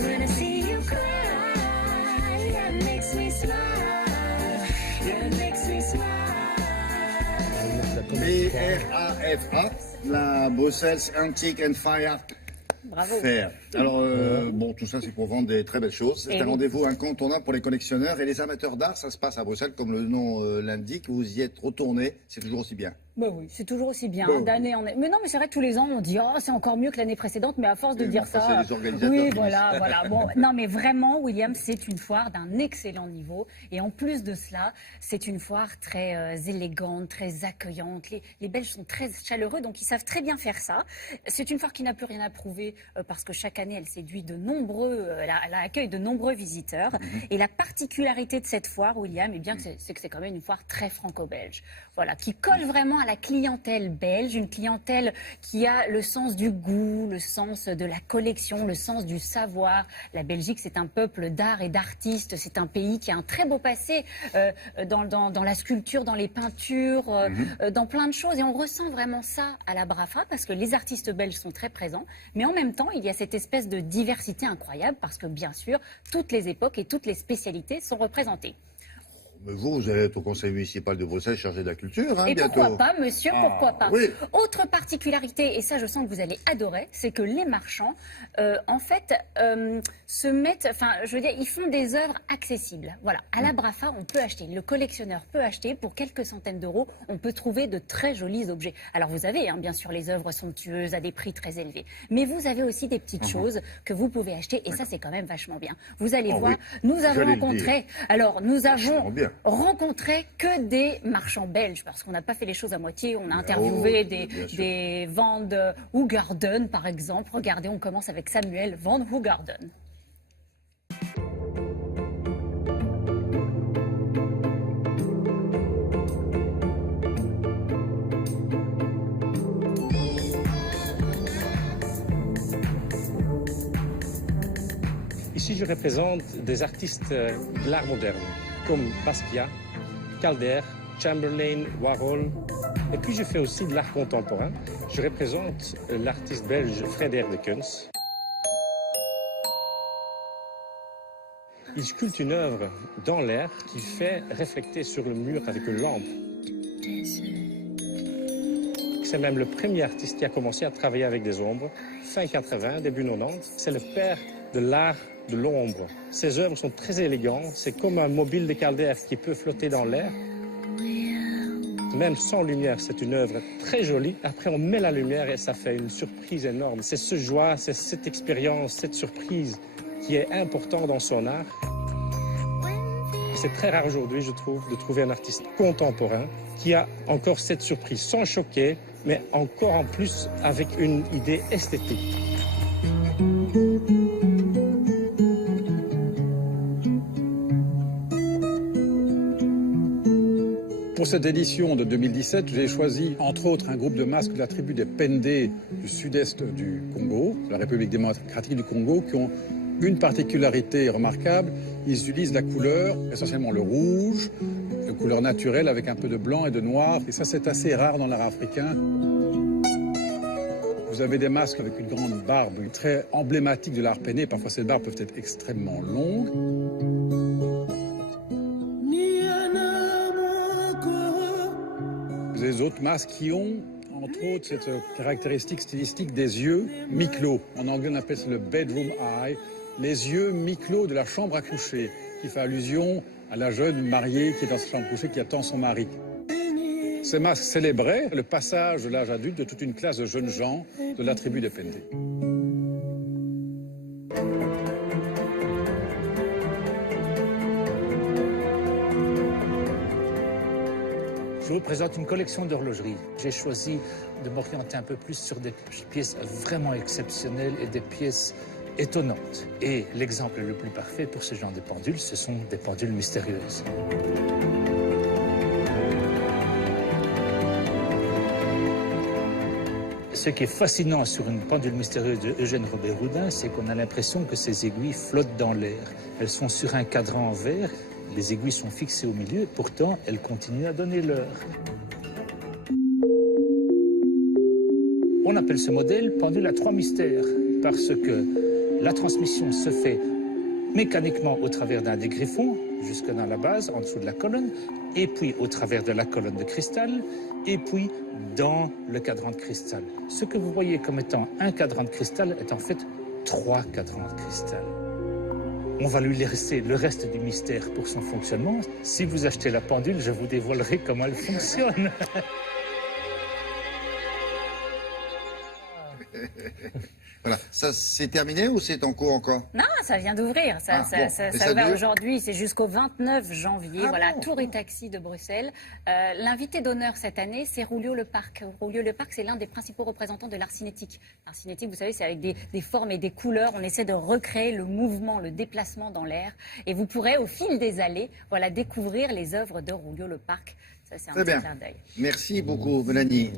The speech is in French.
When I see you cry, that makes me smile. That makes me smile. BRAFA, la Brussels Antique and Fire Bravo. Fair. Alors, bon, tout ça, c'est pour vendre des très belles choses. C'est un rendez-vous incontournable pour les collectionneurs et les amateurs d'art. Ça se passe à Bruxelles, comme le nom l'indique. Vous y êtes retourné, c'est toujours aussi bien. Bah oui, c'est toujours aussi bien, Bon. d'année en année. Mais non, mais c'est vrai que tous les ans, on dit « Oh, c'est encore mieux que l'année précédente », mais à force de dire ça... C'est les organisateurs Oui, qui voilà. Bon, non, mais vraiment, William, c'est une foire d'un excellent niveau. Et en plus de cela, c'est une foire très élégante, très accueillante. Les Belges sont très chaleureux, donc ils savent très bien faire ça. C'est une foire qui n'a plus rien à prouver, parce que chaque année, elle séduit de nombreux... elle accueille de nombreux visiteurs. Et la particularité de cette foire, William, eh bien, c'est que c'est quand même une foire très franco-belge. Voilà, qui colle vraiment à la clientèle belge, une clientèle qui a le sens du goût, le sens de la collection, le sens du savoir. La Belgique, c'est un peuple d'art et d'artistes, c'est un pays qui a un très beau passé dans la sculpture, dans les peintures, dans plein de choses. Et on ressent vraiment ça à la Brafa, parce que les artistes belges sont très présents, mais en même temps, il y a cette espèce de diversité incroyable, parce que bien sûr, toutes les époques et toutes les spécialités sont représentées. Mais vous allez être au conseil municipal de Bruxelles chargé de la culture, hein, et bientôt. pourquoi pas, monsieur, pourquoi pas. Oui. Autre particularité, et ça je sens que vous allez adorer, c'est que les marchands, en fait, se mettent, enfin, je veux dire, ils font des œuvres accessibles. Voilà, à la Brafa, on peut acheter, le collectionneur peut acheter, pour quelques centaines d'euros, on peut trouver de très jolis objets. Alors vous avez, hein, bien sûr, les œuvres somptueuses à des prix très élevés, mais vous avez aussi des petites choses que vous pouvez acheter, et ça c'est quand même vachement bien. Vous allez voir, nous avons rencontré, alors nous avons rencontré que des marchands belges, parce qu'on n'a pas fait les choses à moitié. On a interviewé des Van Hoogarden, par exemple. Regardez, on commence avec Samuel Van Hoogarden. Ici, je représente des artistes de l'art moderne, comme Basquiat, Calder, Chamberlain, Warhol. Et puis, je fais aussi de l'art contemporain. Je représente l'artiste belge Frederik de Keuns. Il sculpte une œuvre dans l'air qu'il fait refléter sur le mur avec une lampe. C'est même le premier artiste qui a commencé à travailler avec des ombres, fin 80, début 90. C'est le père de l'art de l'ombre. Ses œuvres sont très élégantes. C'est comme un mobile de Calder qui peut flotter dans l'air. Même sans lumière, c'est une œuvre très jolie. Après, on met la lumière et ça fait une surprise énorme. C'est ce joie, c'est cette expérience, cette surprise qui est importante dans son art. Et c'est très rare aujourd'hui, je trouve, de trouver un artiste contemporain qui a encore cette surprise, sans choquer, mais encore en plus avec une idée esthétique. Pour cette édition de 2017, j'ai choisi entre autres un groupe de masques de la tribu des Pendé du sud-est du Congo, de la République démocratique du Congo, qui ont une particularité remarquable. Ils utilisent la couleur, essentiellement le rouge, une couleur naturelle avec un peu de blanc et de noir. Et ça, c'est assez rare dans l'art africain. Vous avez des masques avec une grande barbe très emblématique de l'art Pendé. Parfois, ces barbes peuvent être extrêmement longues. Les autres masques qui ont, entre autres, cette caractéristique stylistique des yeux mi-clos. En anglais, on appelle ça le bedroom eye, les yeux mi-clos de la chambre à coucher, qui fait allusion à la jeune mariée qui est dans sa chambre à coucher, qui attend son mari. Ces masques célébraient le passage de l'âge adulte de toute une classe de jeunes gens de la tribu des Pendé. Je vous présente une collection d'horlogerie. J'ai choisi de m'orienter un peu plus sur des pièces vraiment exceptionnelles et des pièces étonnantes. Et l'exemple le plus parfait pour ce genre de pendules, ce sont des pendules mystérieuses. Ce qui est fascinant sur une pendule mystérieuse de Eugène Robert-Houdin, c'est qu'on a l'impression que ces aiguilles flottent dans l'air. Elles sont sur un cadran en verre. Les aiguilles sont fixées au milieu, pourtant elles continuent à donner l'heure. On appelle ce modèle pendule à 3 mystères, parce que La transmission se fait mécaniquement au travers d'un des griffons, jusque dans la base, en dessous de la colonne, et puis au travers de la colonne de cristal, et puis dans le cadran de cristal. Ce que vous voyez comme étant un cadran de cristal est en fait 3 cadrans de cristal. On va lui laisser le reste du mystère pour son fonctionnement. Si vous achetez la pendule, je vous dévoilerai comment elle fonctionne. Voilà, ça c'est terminé ou c'est en cours encore? Non, ça vient d'ouvrir. Ça va aujourd'hui, c'est jusqu'au 29 janvier. Voilà, bon. Tour et Taxi de Bruxelles. L'invité d'honneur cette année, c'est Rulio Le Parc. Rulio Le Parc, c'est l'un des principaux représentants de l'art cinétique. L'art cinétique, vous savez, c'est avec des formes et des couleurs. On essaie de recréer le mouvement, le déplacement dans l'air. Et vous pourrez, au fil des allées, voilà, découvrir les œuvres de Rulio Le Parc. Ça, c'est un petit clin d'œil. Merci beaucoup, Mélanie.